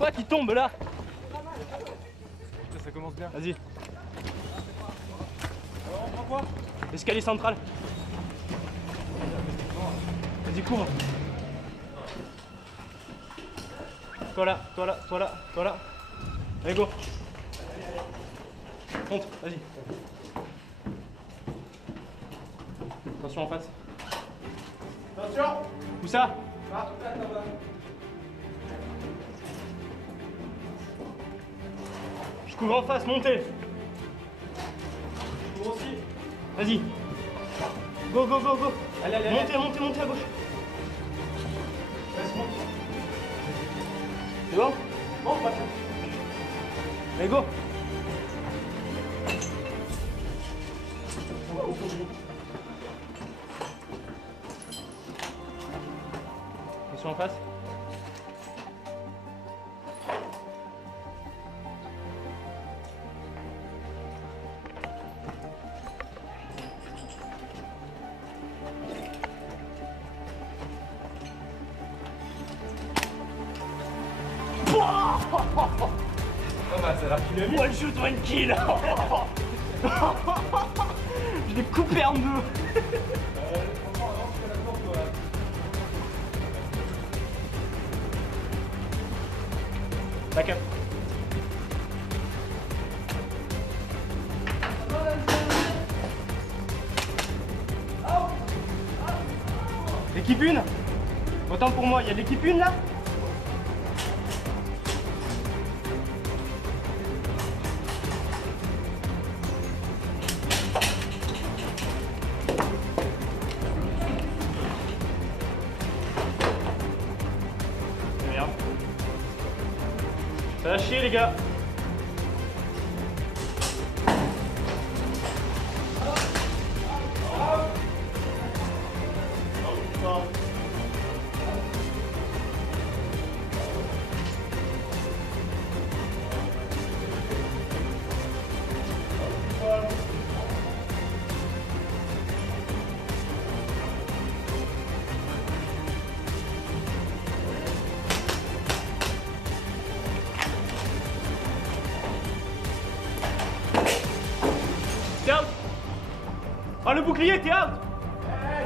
quoi qui tombe là? Putain, ça commence bien. Vas-y. Alors, on prend quoi? Escalier central. Vas-y, couvre. Toi là, toi là, toi là, toi là. Allez, go. Monte, vas-y. Attention en face. Attention! Où ça? Ah, là, là-bas. Je couvre en face, montez. Je cours aussi. Vas-y. Go, go, go, go. Allez, allez, Montez, montez, montez à gauche. Vas-y, monte. C'est bon? Monte, Mathieu. Allez, go. Attention en face. Oh bah, ça va qu'il a mis. One shoot, one kill. Je l'ai coupé en deux. Back up. L'équipe 1. Autant pour moi, il y a l'équipe 1 là. Merde. Ça va chier les gars. T'es out. Ah le bouclier, t'es out.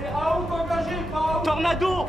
C'est out engagé, pas out. Tornado.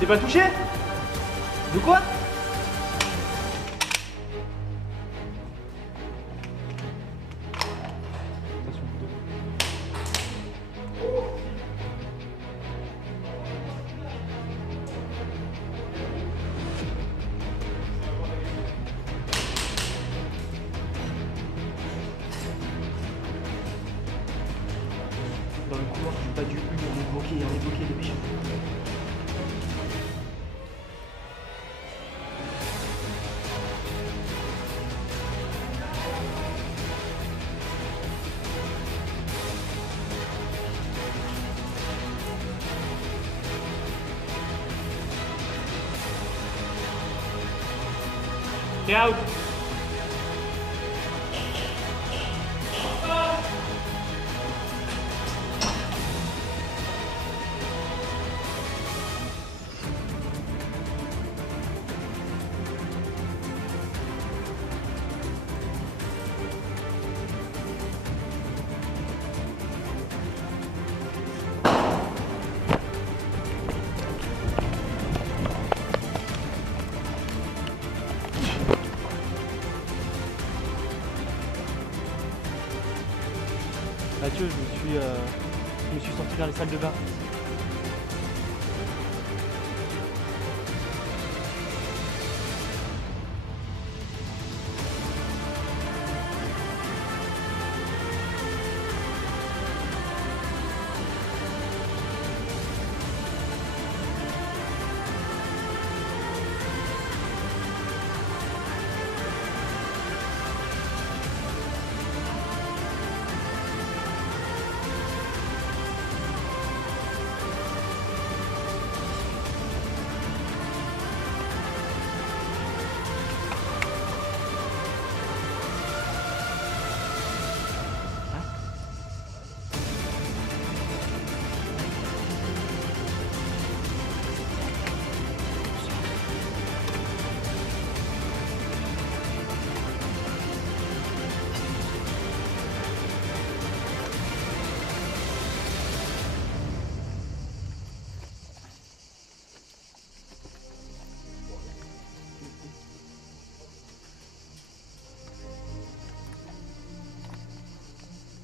T'es pas touché? De quoi? Dans le couloir, j'ai pas dû on est bloqué les biches. T'es out. Mathieu, je me suis sorti vers les salles de bain.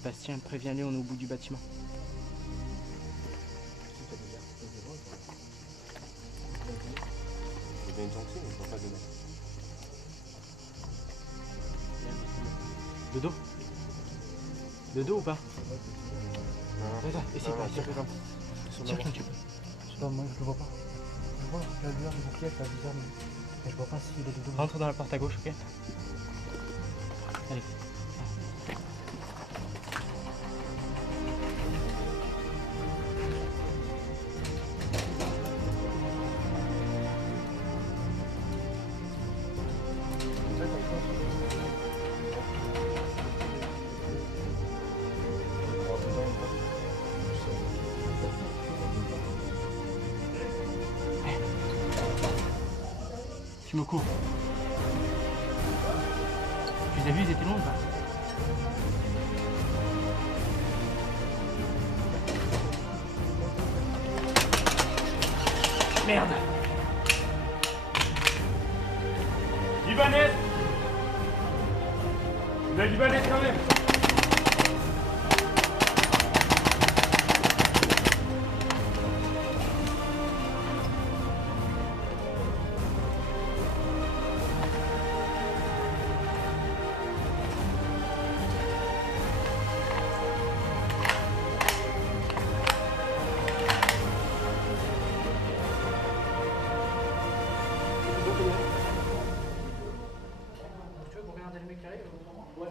Bastien, préviens-les, on est au bout du bâtiment. Il y a une gentille, mais je vois pas de nom. De dos? De dos ou pas? Attends, essaye pas, essaye pas. Tiens, tu peux. Je sais pas, moi je le vois pas. Je vois la lueur du bouclier avec la visière, mais je vois pas s'il est de dos. Rentre dans la porte à gauche, ok? Allez. Tu me cours. Tu les as vus, ils étaient longs ou pas? Merde! Libanais! La Libanais quand même! Tu veux qu'on regarde les mecs qui arrivent? Ouais.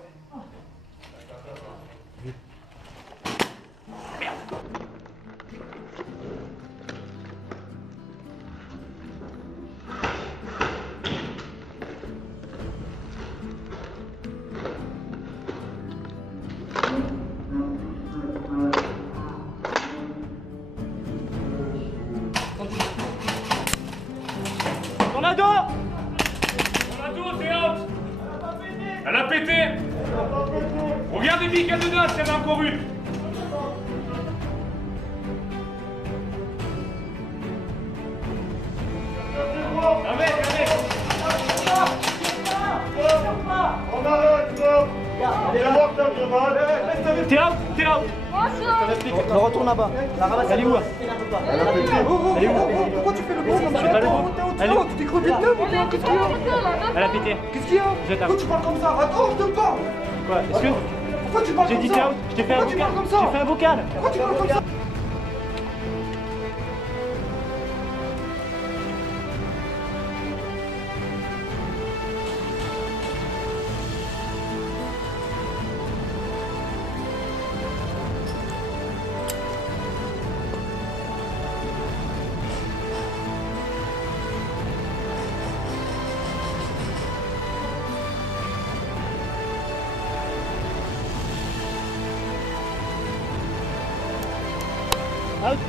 Tornado! Tornado, t'es out! Elle a pété! Regarde les billes qu'il y a dedans, s'il y en a encore une! Avec! On arrête, non. Allez, mort, T'es out! T'es out! On retourne là-bas. La ramasse. Elle est où? Elle a pété. Elle est où? Pourquoi tu fais le con comme ça? Elle est où? Tu t'es crevé de neuf, qu'est-ce qu'il y a? Elle a pété. Qu'est-ce qu'il y a? Jette Pourquoi tu parles comme ça? Attends, je te parle. Quoi? Est-ce que Pourquoi tu parles j'ai comme dit ça? t'es out? Je t'ai fait un Pourquoi tu vocal. parles comme ça? J'ai fait un vocal. Pourquoi tu parles comme ça? Out.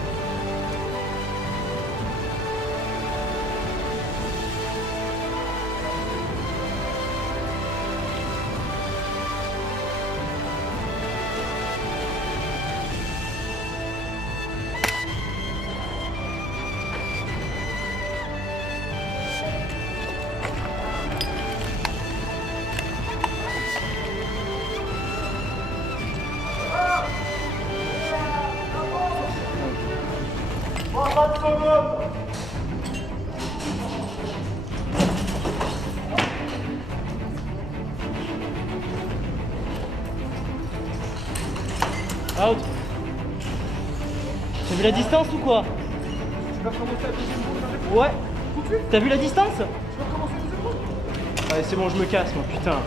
Out. T'as vu la distance ou quoi? Tu vas commencer la deuxième boucle? Ouais. Tout de suite? T'as vu la distance? Tu vas commencer la deuxième boucle? Allez, c'est bon, je me casse, moi, putain.